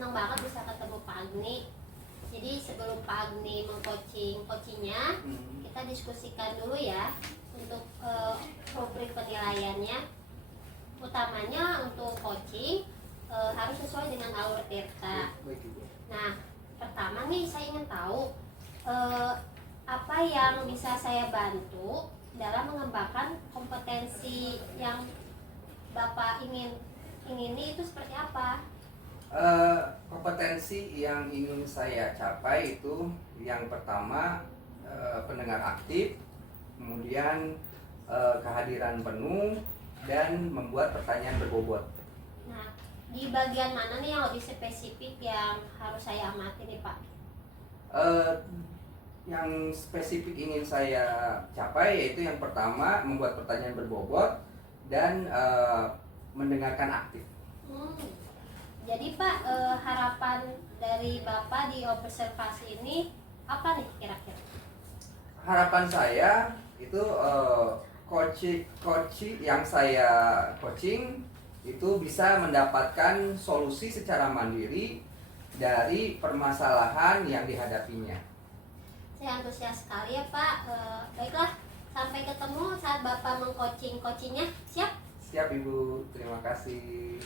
senang banget bisa ketemu Pak Agni. Jadi sebelum Pak Agni coachingnya, kita diskusikan dulu ya untuk rubrik penilaiannya. Utamanya untuk coaching harus sesuai dengan Alur Tirta. Nah, pertama nih saya ingin tahu apa yang bisa saya bantu dalam mengembangkan kompetensi yang Bapak ingini itu seperti apa? Kompetensi yang ingin saya capai itu yang pertama pendengar aktif, kemudian kehadiran penuh, dan membuat pertanyaan berbobot. Nah, di bagian mana nih yang lebih spesifik yang harus saya amati nih Pak? Yang spesifik ingin saya capai yaitu yang pertama membuat pertanyaan berbobot dan mendengarkan aktif. Jadi Pak, harapan dari Bapak di observasi ini apa nih kira-kira? Harapan saya itu coach yang saya coaching itu bisa mendapatkan solusi secara mandiri dari permasalahan yang dihadapinya. Saya antusias sekali ya Pak. Baiklah, sampai ketemu saat Bapak coachingnya. Siap? Siap Ibu, terima kasih.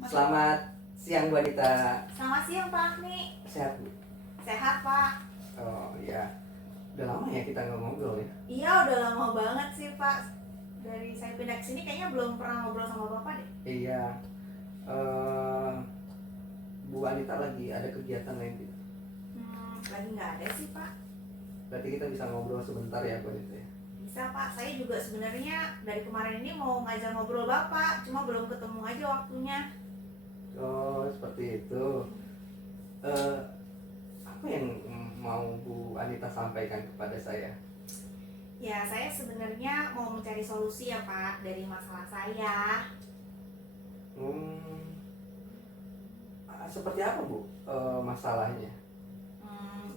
Selamat siang Bu Anita. Selamat siang Pak Agni. Sehat Bu? Sehat Pak. Oh iya, udah lama ya kita nggak ngobrol ya? Iya udah lama banget sih Pak. Dari saya pindah ke sini kayaknya belum pernah ngobrol sama Bapak deh. Iya. Bu Anita lagi ada kegiatan lain tidak? Lagi nggak ada sih Pak. Berarti kita bisa ngobrol sebentar ya Bu Anita ya? Bisa Pak, saya juga sebenarnya dari kemarin ini mau ngajak ngobrol Bapak, cuma belum ketemu aja waktunya. Oh seperti itu. Apa yang mau Bu Anita sampaikan kepada saya? Ya saya sebenarnya mau mencari solusi ya Pak dari masalah saya. Seperti apa Bu masalahnya?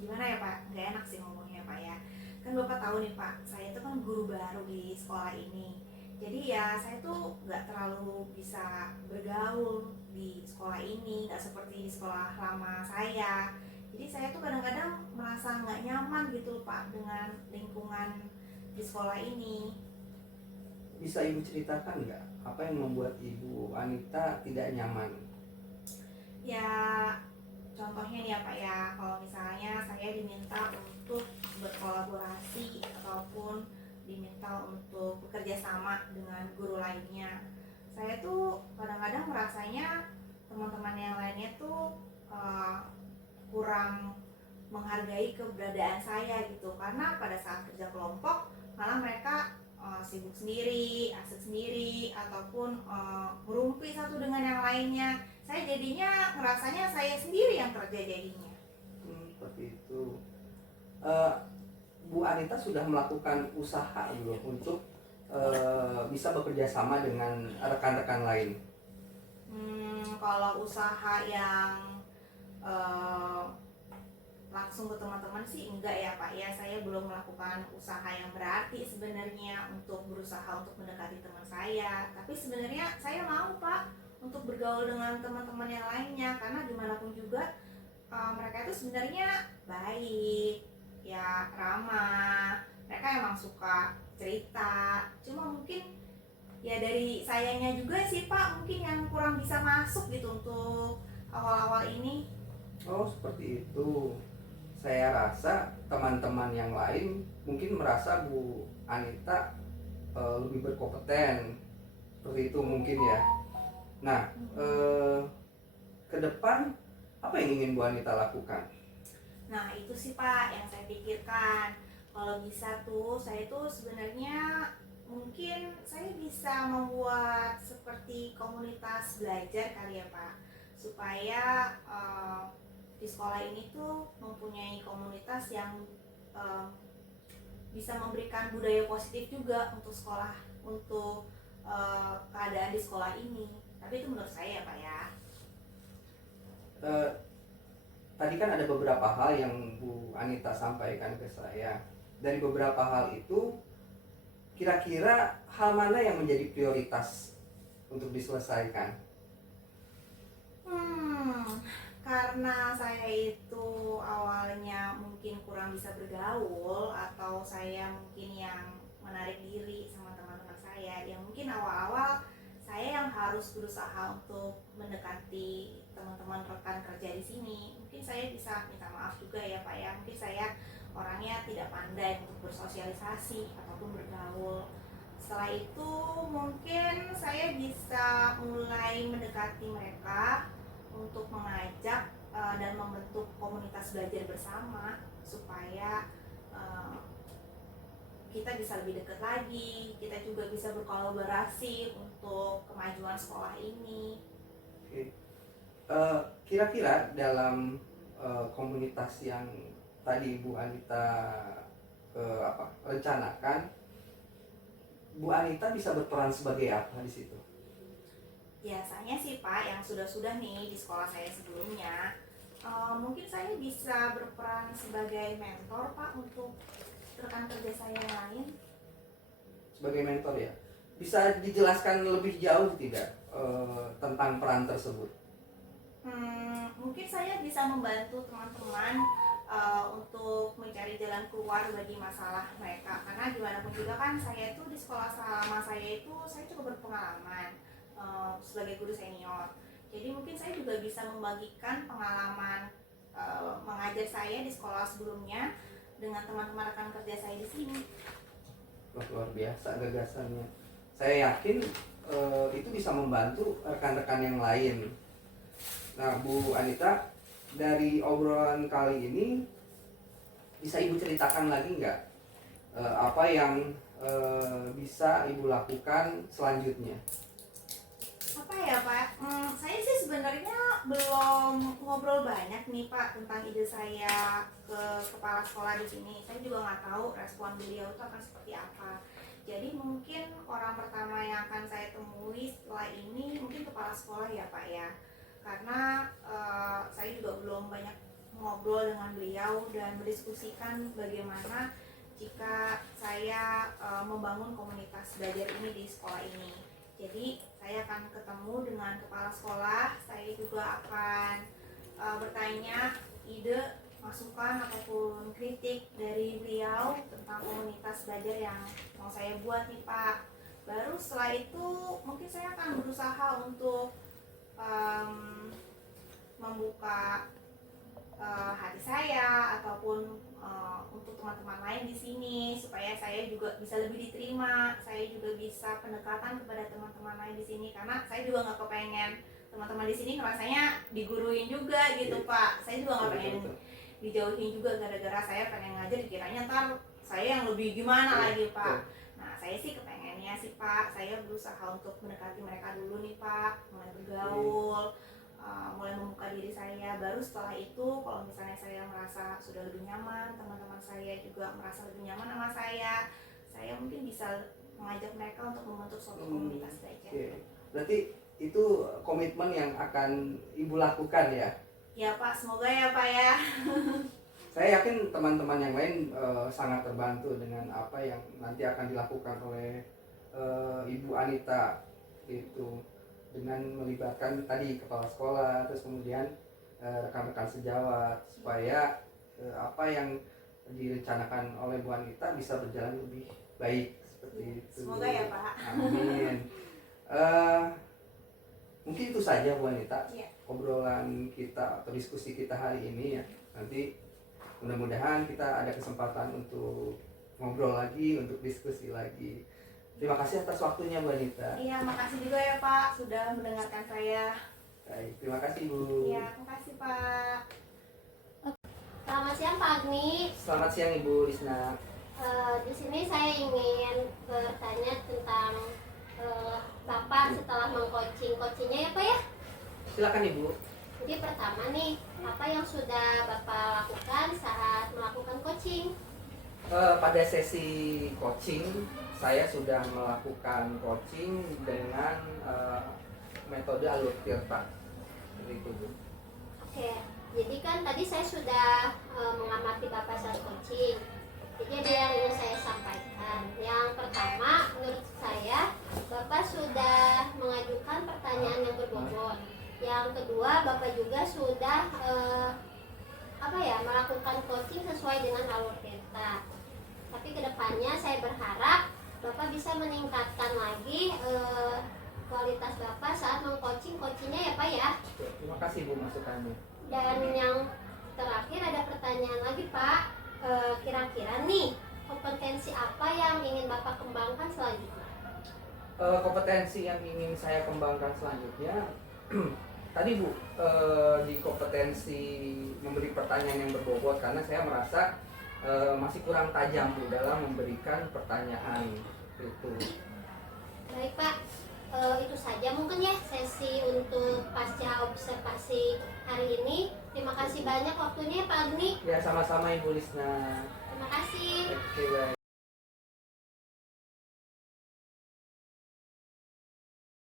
Gimana ya Pak? Gak enak sih ngomongnya Pak ya. Kan Bapak tahu nih Pak, saya itu kan guru baru di sekolah ini. Jadi ya saya tuh gak terlalu bisa bergaul di sekolah ini, gak seperti di sekolah lama saya. Jadi saya tuh kadang-kadang merasa gak nyaman gitu Pak dengan lingkungan di sekolah ini. Bisa Ibu ceritakan nggak apa yang membuat Ibu Anita tidak nyaman? Ya contohnya nih ya Pak ya, kalau misalnya saya diminta untuk berkolaborasi ataupun diminta untuk bekerja sama dengan guru lainnya, saya tuh kadang-kadang merasanya teman-teman yang lainnya tuh kurang menghargai keberadaan saya gitu, karena pada saat kerja kelompok malah mereka sibuk sendiri, asik sendiri, ataupun merumpi satu dengan yang lainnya. Saya jadinya ngerasanya saya sendiri yang kerja jadinya. Seperti itu. Bu Anita sudah melakukan usaha belum untuk bisa bekerja sama dengan rekan-rekan lain? Kalau usaha yang langsung ke teman-teman sih enggak ya Pak ya. Saya belum melakukan usaha yang berarti sebenarnya untuk berusaha untuk mendekati teman saya. Tapi sebenarnya saya mau Pak untuk bergaul dengan teman-teman yang lainnya, karena gimana pun juga mereka itu sebenarnya baik, ya ramah, mereka emang suka cerita. Cuma mungkin ya dari sayanya juga sih Pak, mungkin yang kurang bisa masuk gitu untuk awal-awal ini. Oh seperti itu. Saya rasa teman-teman yang lain mungkin merasa Bu Anita lebih berkompeten, seperti itu mungkin ya. Nah, ke depan apa yang ingin Bu Anita lakukan? Nah itu sih Pak yang saya pikirkan. Kalau bisa tuh saya tuh sebenarnya mungkin saya bisa membuat seperti komunitas belajar kali ya Pak, supaya di sekolah ini tuh mempunyai komunitas yang bisa memberikan budaya positif juga untuk sekolah, untuk keadaan di sekolah ini. Tapi itu menurut saya ya Pak ya. Tadi kan ada beberapa hal yang Bu Anita sampaikan ke saya. Dari beberapa hal itu, kira-kira hal mana yang menjadi prioritas untuk diselesaikan? Karena saya itu awalnya mungkin kurang bisa bergaul, atau saya mungkin yang menarik diri sama teman-teman saya, yang mungkin awal-awal saya yang harus berusaha untuk mendekati teman-teman rekan kerja di sini. Mungkin saya bisa minta maaf juga ya Pak ya, mungkin saya orangnya tidak pandai untuk bersosialisasi ataupun bergaul. Setelah itu mungkin saya bisa mulai mendekati mereka untuk mengajak dan membentuk komunitas belajar bersama, supaya kita bisa lebih dekat lagi, kita juga bisa berkolaborasi untuk kemajuan sekolah ini. Oke. Kira-kira dalam komunitas yang tadi Bu Anita rencanakan, Bu Anita bisa berperan sebagai apa di situ? Biasanya sih Pak, yang sudah-sudah nih di sekolah saya sebelumnya, mungkin saya bisa berperan sebagai mentor Pak untuk rekan kerja saya yang lain. Sebagai mentor ya, bisa dijelaskan lebih jauh tidak tentang peran tersebut? Mungkin saya bisa membantu teman-teman untuk mencari jalan keluar bagi masalah mereka, karena gimana pun juga kan saya itu di sekolah selama saya itu saya cukup berpengalaman sebagai guru senior. Jadi mungkin saya juga bisa membagikan pengalaman mengajar saya di sekolah sebelumnya dengan teman-teman rekan kerja saya di sini. Luar biasa gagasannya. Saya yakin itu bisa membantu rekan-rekan yang lain. Nah, Bu Anita, dari obrolan kali ini bisa Ibu ceritakan lagi nggak apa yang bisa Ibu lakukan selanjutnya? Apa ya Pak? Saya sih sebenarnya belum ngobrol banyak nih Pak tentang ide saya ke kepala sekolah di sini. Saya juga nggak tahu respon beliau itu akan seperti apa. Jadi mungkin orang pertama yang akan saya temui setelah ini mungkin kepala sekolah ya Pak ya. Karena saya juga belum banyak ngobrol dengan beliau dan mendiskusikan bagaimana jika saya membangun komunitas belajar ini di sekolah ini. Jadi saya akan ketemu dengan kepala sekolah, saya juga akan bertanya ide, masukan ataupun kritik dari beliau tentang komunitas belajar yang mau saya buat nih Pak. Baru setelah itu mungkin saya akan berusaha untuk membuka hati saya ataupun untuk teman-teman lain di sini, supaya saya juga bisa lebih diterima, saya juga bisa pendekatan kepada teman-teman lain di sini, karena saya juga nggak kepengen teman-teman di sini ngerasanya diguruin juga gitu Pak. Saya juga nggak pengen dijauhin juga gara-gara saya pengen ngajar dikiranya ntar saya yang lebih gimana lagi Pak. Nah saya sih kepengennya sih Pak, saya berusaha untuk mendekati mereka dulu nih Pak, mulai bergaul, mulai membuka diri saya. Baru setelah itu kalau misalnya saya merasa sudah lebih nyaman, teman-teman saya juga merasa lebih nyaman sama saya mungkin bisa mengajak mereka untuk membentuk suatu komunitas belajar. Berarti itu komitmen yang akan Ibu lakukan ya? Ya Pak, semoga ya Pak ya. Saya yakin teman-teman yang lain sangat terbantu dengan apa yang nanti akan dilakukan oleh Ibu Anita itu, dengan melibatkan tadi kepala sekolah, terus kemudian rekan-rekan sejawat, supaya apa yang direncanakan oleh Bu Anita bisa berjalan lebih baik seperti itu. Semoga ya Pak. Amin. Mungkin itu saja Bu Anita, obrolan kita atau diskusi kita hari ini ya. Nanti mudah-mudahan kita ada kesempatan untuk ngobrol lagi, untuk diskusi lagi. Terima kasih atas waktunya Bu Anita. Iya, makasih juga ya Pak sudah mendengarkan saya. Baik, terima kasih Bu. Iya, makasih Pak. Selamat siang Pak Agni. Selamat siang Ibu Isna. Di sini saya ingin bertanya tentang Bapak setelah meng-coachingnya ya Pak ya. Silakan Ibu. Jadi pertama nih, apa yang sudah Bapak lakukan saat melakukan coaching? Pada sesi coaching, saya sudah melakukan coaching dengan metode alur tirta. Itu Bu. Oke, jadi kan tadi saya sudah mengamati Bapak saat coaching. Jadi ada yang ingin saya sampaikan. Yang pertama, menurut saya Bapak sudah mengajukan pertanyaan yang berbobot. Yang kedua, Bapak juga tapi kedepannya saya berharap Bapak bisa meningkatkan lagi kualitas Bapak saat coachingnya ya Pak ya. Terima kasih Bu masukannya. Dan yang terakhir ada pertanyaan lagi Pak, kira-kira nih kompetensi apa yang ingin Bapak kembangkan selanjutnya? Kompetensi yang ingin saya kembangkan selanjutnya tadi Bu, di kompetensi memberi pertanyaan yang berbobot, karena saya merasa masih kurang tajam Bu dalam memberikan pertanyaan itu. Baik Pak, itu saja mungkin ya sesi untuk pasca observasi hari ini. Terima kasih banyak waktunya ya Pak Agni. Ya sama-sama Ibu Lisna. Terima kasih. Oke, baik.